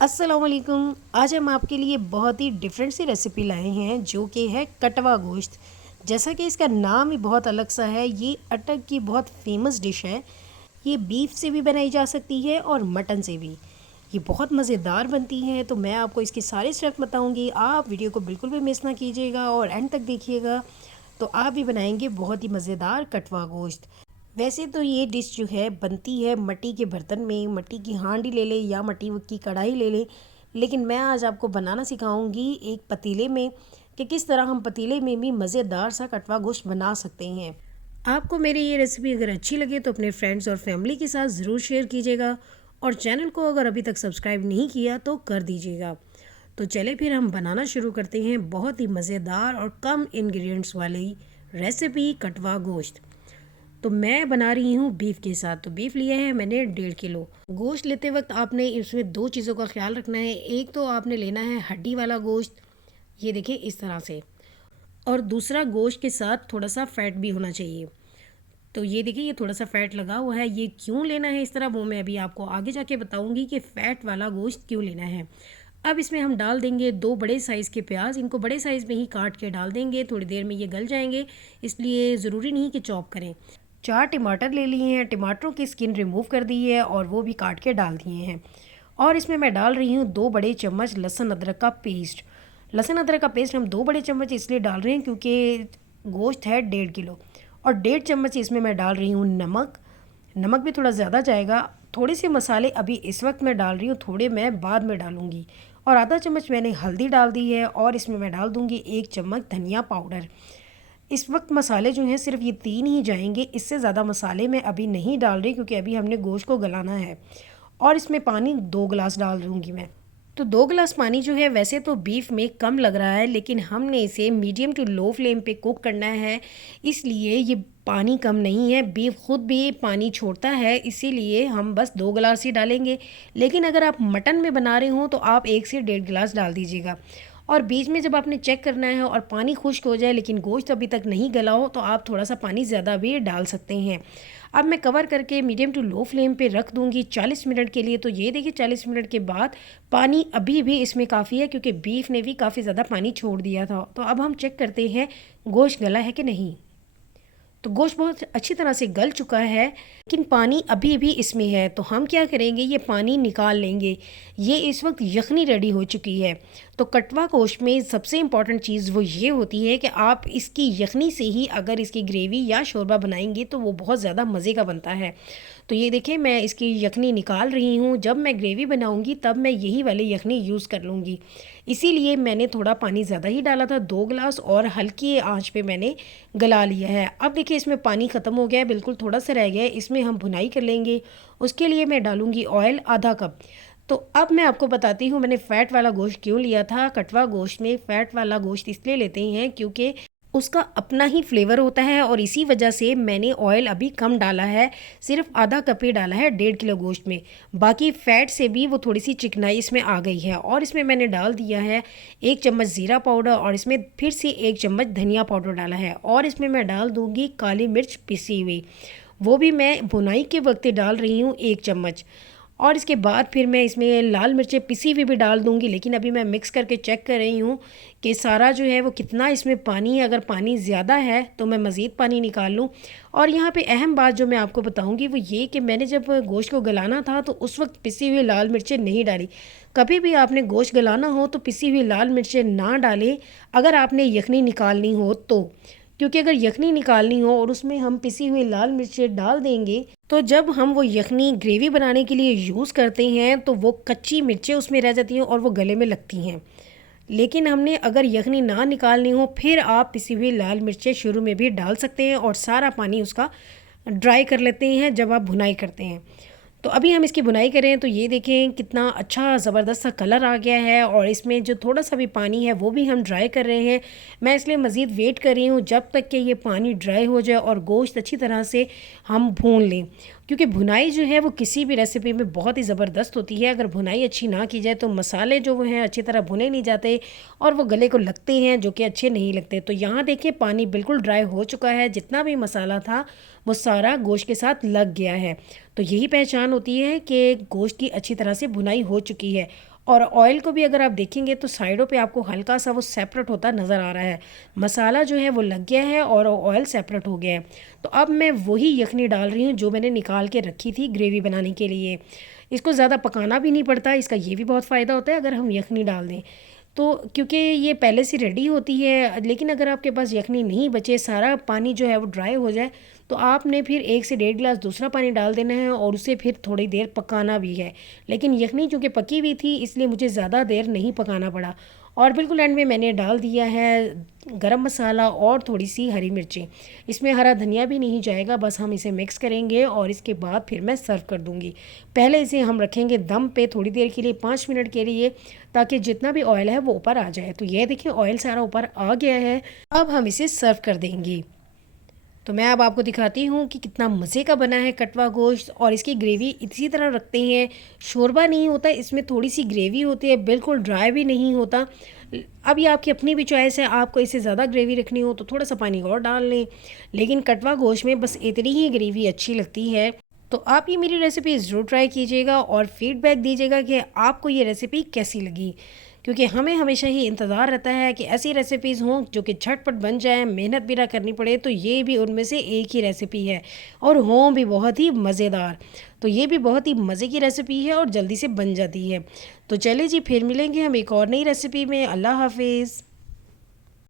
अस्सलाम वालेकुम। आज हम आपके लिए बहुत ही डिफरेंट सी रेसिपी लाए हैं जो कि है कटवा गोश्त। जैसा कि इसका नाम ही बहुत अलग सा है, ये अटक की बहुत फेमस डिश है। ये बीफ से भी बनाई जा सकती है और मटन से भी। ये बहुत मज़ेदार बनती है, तो मैं आपको इसके सारे स्टेप बताऊंगी। आप वीडियो को बिल्कुल भी मिस ना कीजिएगा और एंड तक देखिएगा, तो आप भी बनाएंगे बहुत ही मज़ेदार कटवा गोश्त। वैसे तो ये डिश जो है बनती है मट्टी के बर्तन में, मट्टी की हांडी ले लें या मट्टी की कढ़ाई ले लें, लेकिन मैं आज आपको बनाना सिखाऊंगी एक पतीले में कि किस तरह हम पतीले में भी मज़ेदार सा कटवा गोश्त बना सकते हैं। आपको मेरी ये रेसिपी अगर अच्छी लगे तो अपने फ्रेंड्स और फैमिली के साथ ज़रूर शेयर कीजिएगा, और चैनल को अगर अभी तक सब्सक्राइब नहीं किया तो कर दीजिएगा। तो चले फिर हम बनाना शुरू करते हैं बहुत ही मज़ेदार और कम इंग्रेडिएंट्स वाली रेसिपी कटवा गोश्त। तो मैं बना रही हूँ बीफ के साथ। तो बीफ लिया है मैंने 1.5 किलो। गोश्त लेते वक्त आपने इसमें दो चीज़ों का ख्याल रखना है। एक तो आपने लेना है हड्डी वाला गोश्त, ये देखिए इस तरह से, और दूसरा गोश्त के साथ थोड़ा सा फ़ैट भी होना चाहिए। तो ये देखिए ये थोड़ा सा फ़ैट लगा हुआ है। ये क्यों लेना है इस तरह, वो मैं अभी आपको आगे जाके बताऊंगी कि फ़ैट वाला गोश्त क्यों लेना है। अब इसमें हम डाल देंगे 2 बड़े साइज़ के प्याज। इनको बड़े साइज़ में ही काट के डाल देंगे, थोड़ी देर में ये गल जाएंगे, इसलिए ज़रूरी नहीं कि चॉप करें। 4 टमाटर ले लिए हैं, टमाटरों की स्किन रिमूव कर दी है और वो भी काट के डाल दिए हैं। और इसमें मैं डाल रही हूँ 2 बड़े चम्मच लहसुन अदरक का पेस्ट। लहसुन अदरक का पेस्ट हम 2 बड़े चम्मच इसलिए डाल रहे हैं क्योंकि गोश्त है 1.5 किलो। और 1.5 चम्मच इसमें मैं डाल रही हूँ नमक। नमक भी थोड़ा ज़्यादा जाएगा। थोड़े से मसाले अभी इस वक्त मैं डाल रही हूँ, थोड़े मैं बाद में डालूँगी। और आधा चम्मच मैंने हल्दी डाल दी है, और इसमें मैं डाल दूँगी 1 चम्मच धनिया पाउडर। इस वक्त मसाले जो हैं सिर्फ ये 3 ही जाएंगे, इससे ज़्यादा मसाले मैं अभी नहीं डाल रही क्योंकि अभी हमने गोश्त को गलाना है। और इसमें पानी 2 गिलास डाल दूँगी मैं। तो 2 गिलास पानी जो है वैसे तो बीफ में कम लग रहा है, लेकिन हमने इसे मीडियम टू लो फ्लेम पे कुक करना है, इसलिए ये पानी कम नहीं है। बीफ खुद भी पानी छोड़ता है, इसीलिए हम बस 2 गिलास ही डालेंगे। लेकिन अगर आप मटन में बना रहे हो तो आप 1 से 1.5 गिलास डाल दीजिएगा। और बीच में जब आपने चेक करना है और पानी खुश्क हो जाए लेकिन गोश्त अभी तक नहीं गला हो, तो आप थोड़ा सा पानी ज़्यादा भी डाल सकते हैं। अब मैं कवर करके मीडियम टू लो फ्लेम पे रख दूंगी 40 मिनट के लिए। तो ये देखिए 40 मिनट के बाद पानी अभी भी इसमें काफ़ी है क्योंकि बीफ ने भी काफ़ी ज़्यादा पानी छोड़ दिया था। तो अब हम चेक करते हैं गोश्त गला है कि नहीं। तो गोश्त बहुत अच्छी तरह से गल चुका है, लेकिन पानी अभी भी इसमें है। तो हम क्या करेंगे, ये पानी निकाल लेंगे। ये इस वक्त यखनी रेडी हो चुकी है। तो कटवा गोश्त में सबसे इम्पॉर्टेंट चीज़ वो ये होती है कि आप इसकी यखनी से ही अगर इसकी ग्रेवी या शोरबा बनाएंगे तो वो बहुत ज़्यादा मज़े का बनता है। तो ये देखिए मैं इसकी यखनी निकाल रही हूँ। जब मैं ग्रेवी बनाऊँगी तब मैं यही वाली यखनी यूज़ कर लूँगी, इसीलिए मैंने थोड़ा पानी ज़्यादा ही डाला था, 2 गिलास, और हल्की आंच पे मैंने गला लिया है। अब देखिए इसमें पानी ख़त्म हो गया है, बिल्कुल थोड़ा सा रह गया है। इसमें हम भुनाई कर लेंगे। उसके लिए मैं डालूँगी ऑयल आधा कप। तो अब मैं आपको बताती हूँ मैंने फ़ैट वाला गोश्त क्यों लिया था। कटवा गोश्त में फ़ैट वाला गोश्त इसलिए लेते हैं क्योंकि उसका अपना ही फ्लेवर होता है, और इसी वजह से मैंने ऑयल अभी कम डाला है, सिर्फ आधा कप ही डाला है 1.5 किलो गोश्त में। बाकी फ़ैट से भी वो थोड़ी सी चिकनाई इसमें आ गई है। और इसमें मैंने डाल दिया है 1 चम्मच ज़ीरा पाउडर, और इसमें फिर से 1 चम्मच धनिया पाउडर डाला है। और इसमें मैं डाल दूँगी काली मिर्च पिसी हुई, वो भी मैं भुनाई के वक्त डाल रही हूँ 1 चम्मच। और इसके बाद फिर मैं इसमें लाल मिर्चें पिसी हुई भी डाल दूँगी, लेकिन अभी मैं मिक्स करके चेक कर रही हूँ कि सारा जो है वो कितना इसमें पानी है। अगर पानी ज़्यादा है तो मैं मज़ीद पानी निकाल लूँ। और यहाँ पे अहम बात जो मैं आपको बताऊँगी वो ये कि मैंने जब गोश्त को गलाना था तो उस वक्त पिसी हुई लाल मिर्चें नहीं डाली। कभी भी आपने गोश्त गलाना हो तो पिसी हुई लाल मिर्चें ना डालें अगर आपने यखनी निकालनी हो तो, क्योंकि अगर यखनी निकालनी हो और उसमें हम पिसी हुई लाल मिर्चें डाल देंगे तो जब हम वो यखनी ग्रेवी बनाने के लिए यूज़ करते हैं तो वो कच्ची मिर्चें उसमें रह जाती हैं और वो गले में लगती हैं। लेकिन हमने अगर यखनी ना निकालनी हो फिर आप पिसी हुई लाल मिर्चें शुरू में भी डाल सकते हैं और सारा पानी उसका ड्राई कर लेते हैं जब आप भुनाई करते हैं। तो अभी हम इसकी बुनाई करें तो ये देखें कितना अच्छा ज़बरदस्त सा कलर आ गया है, और इसमें जो थोड़ा सा भी पानी है वो भी हम ड्राई कर रहे हैं। मैं इसलिए मज़ीद वेट कर रही हूँ जब तक कि ये पानी ड्राई हो जाए और गोश्त अच्छी तरह से हम भून लें, क्योंकि भुनाई जो है वो किसी भी रेसिपी में बहुत ही ज़बरदस्त होती है। अगर भुनाई अच्छी ना की जाए तो मसाले जो वो हैं अच्छी तरह भुने नहीं जाते और वो गले को लगते हैं, जो कि अच्छे नहीं लगते। तो यहाँ देखिए पानी बिल्कुल ड्राई हो चुका है, जितना भी मसाला था वो सारा गोश्त के साथ लग गया है। तो यही पहचान होती है कि गोश्त की अच्छी तरह से भुनाई हो चुकी है। और ऑयल को भी अगर आप देखेंगे तो साइडों पे आपको हल्का सा वो सेपरेट होता नज़र आ रहा है। मसाला जो है वो लग गया है और ऑयल सेपरेट हो गया है। तो अब मैं वही यखनी डाल रही हूँ जो मैंने निकाल के रखी थी ग्रेवी बनाने के लिए। इसको ज़्यादा पकाना भी नहीं पड़ता, इसका ये भी बहुत फ़ायदा होता है अगर हम यखनी डाल दें तो, क्योंकि ये पहले से रेडी होती है। लेकिन अगर आपके पास यखनी नहीं बचे, सारा पानी जो है वो ड्राई हो जाए, तो आपने फिर 1 से 1.5 गिलास दूसरा पानी डाल देना है और उसे फिर थोड़ी देर पकाना भी है। लेकिन यखनी चूँकि पकी हुई थी इसलिए मुझे ज़्यादा देर नहीं पकाना पड़ा। और बिल्कुल एंड में मैंने डाल दिया है गरम मसाला और थोड़ी सी हरी मिर्ची। इसमें हरा धनिया भी नहीं जाएगा, बस हम इसे मिक्स करेंगे और इसके बाद फिर मैं सर्व कर दूँगी। पहले इसे हम रखेंगे दम पे थोड़ी देर के लिए, 5 मिनट के लिए, ताकि जितना भी ऑयल है वो ऊपर आ जाए। तो ये देखिए ऑयल सारा ऊपर आ गया है। अब हम इसे सर्व कर देंगे। तो मैं अब आपको दिखाती हूँ कि कितना मज़े का बना है कटवा गोश्त। और इसकी ग्रेवी इसी तरह रखते हैं, शोरबा नहीं होता, इसमें थोड़ी सी ग्रेवी होती है, बिल्कुल ड्राई भी नहीं होता। अब ये आपकी अपनी भी चॉइस है, आपको इससे ज़्यादा ग्रेवी रखनी हो तो थोड़ा सा पानी और डाल लें, लेकिन कटवा गोश्त में बस इतनी ही ग्रेवी अच्छी लगती है। तो आप ये मेरी रेसिपी ज़रूर ट्राई कीजिएगा और फीडबैक दीजिएगा कि आपको ये रेसिपी कैसी लगी, क्योंकि हमें हमेशा ही इंतज़ार रहता है कि ऐसी रेसिपीज़ हों जो कि झटपट बन जाएं, मेहनत भी ना करनी पड़े। तो ये भी उनमें से एक ही रेसिपी है और हों भी बहुत ही मज़ेदार। तो ये भी बहुत ही मज़े की रेसिपी है और जल्दी से बन जाती है। तो चलिए जी, फिर मिलेंगे हम एक और नई रेसिपी में। अल्लाह हाफिज़।